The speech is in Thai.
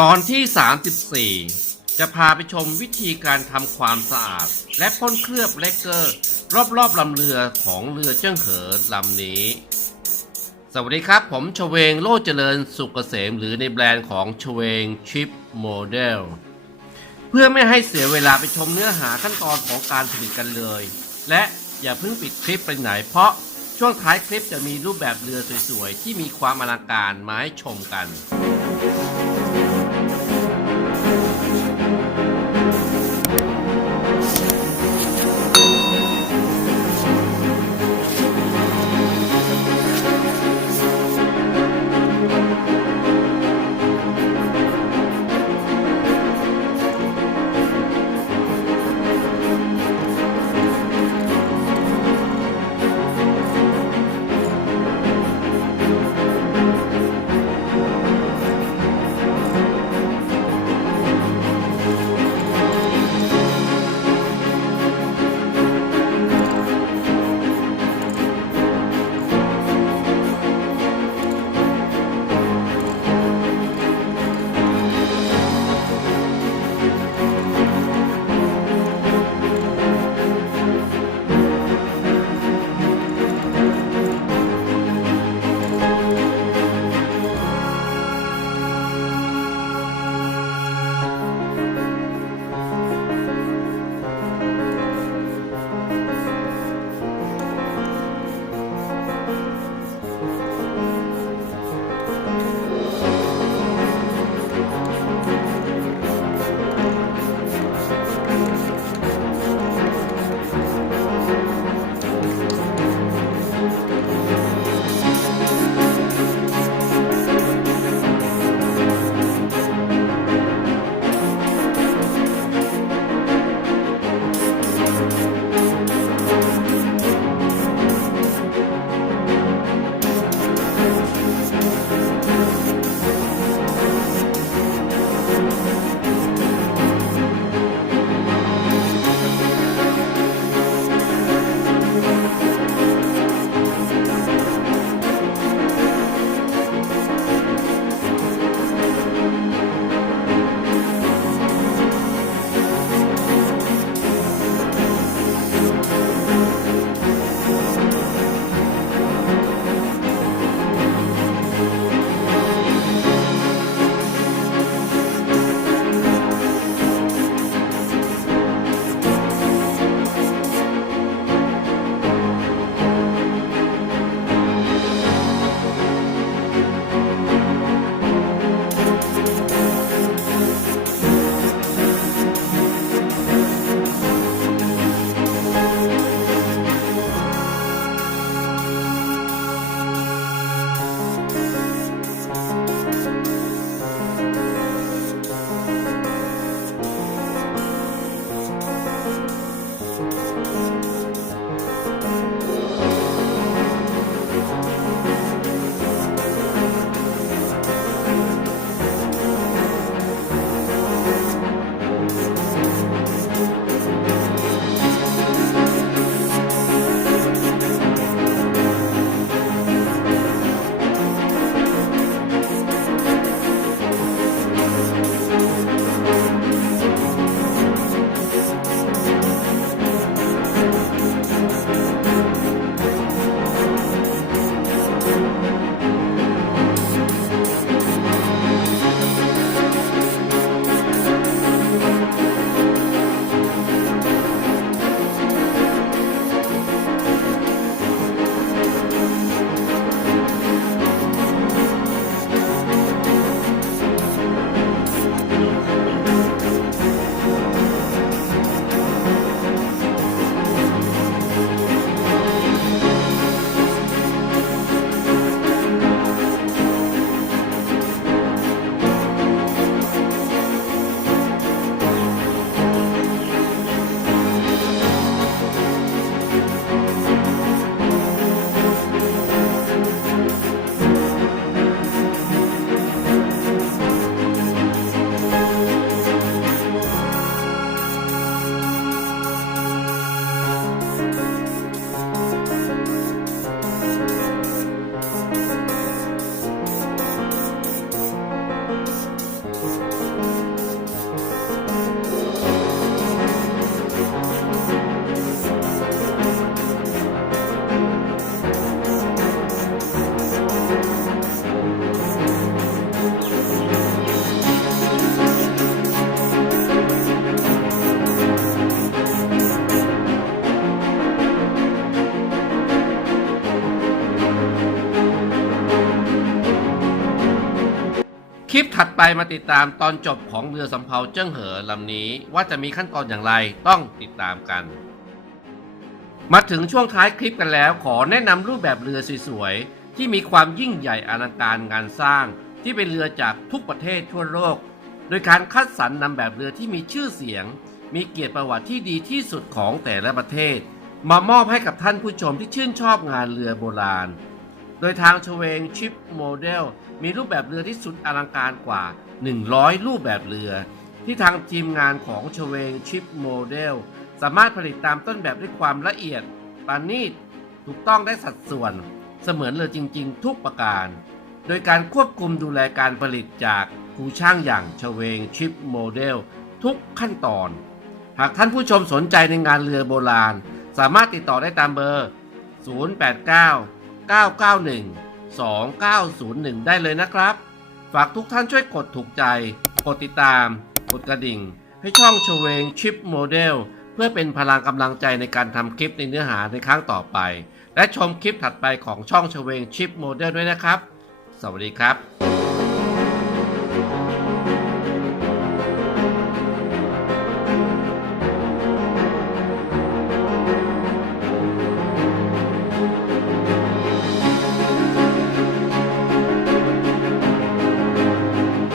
ตอนที่ 34 จะพาไปชมวิธีการทำความสะอาดและพ่นเคลือบเลกเกอร์รอบๆลำเรือของเรือเจิ้งเหอลำนี้สวัสดีครับผมชเวงโลดเจริญสุกเกษมหรือในแบรนด์ของชเวงชิปโมเดลเพื่อไม่ให้เสียเวลาไปชมเนื้อหาขั้นตอนของการผลิตกันเลยและอย่าเพิ่งปิดคลิปไปไหนเพราะช่วงท้ายคลิปจะมีรูปแบบเรือสวยๆที่มีความอลังการมาให้ชมกัน คลิปถัดไปมาติดตามตอนจบของเรือสำเภาเจิ้งเหอลำนี้ว่าจะมีขั้นตอนอย่างไรต้องติดตามกันมาถึงช่วงท้ายคลิปกันแล้วขอแนะนำรูปแบบเรือสวยๆที่มีความยิ่งใหญ่อลังการงานสร้างที่เป็นเรือจากทุกประเทศทั่วโลกโดยการคัดสรรนำแบบเรือที่มีชื่อเสียงมีเกียรติประวัติที่ดีที่สุดของแต่ละประเทศมามอบให้กับท่านผู้ชมที่ชื่นชอบงานเรือโบราณโดยทางชเวงชิปโมเดลมีรูปแบบเรือที่สุดอลังการกว่า100รูปแบบเรือที่ทางทีมงานของชเวงชิปโมเดลสามารถผลิตตามต้นแบบด้วยความละเอียดปานนีตถูกต้องได้สัดส่วนเสมือนเรือจริงๆทุกประการโดยการควบคุมดูแลการผลิตจากครูช่างอย่างชเวงชิปโมเดลทุกขั้นตอนหากท่านผู้ชมสนใจในงานเรือโบราณสามารถติดต่อได้ตามเบอร์ 089 991 2901 ได้เลยนะครับฝากทุกท่านช่วยกดถูกใจกดติดตามกดกระดิ่งให้ช่องชเวงชิปโมเดลเพื่อเป็นพลังกำลังใจในการทำคลิปในเนื้อหาในครั้งต่อไปและชมคลิปถัดไปของช่องชเวงชิปโมเดลด้วยนะครับสวัสดีครับ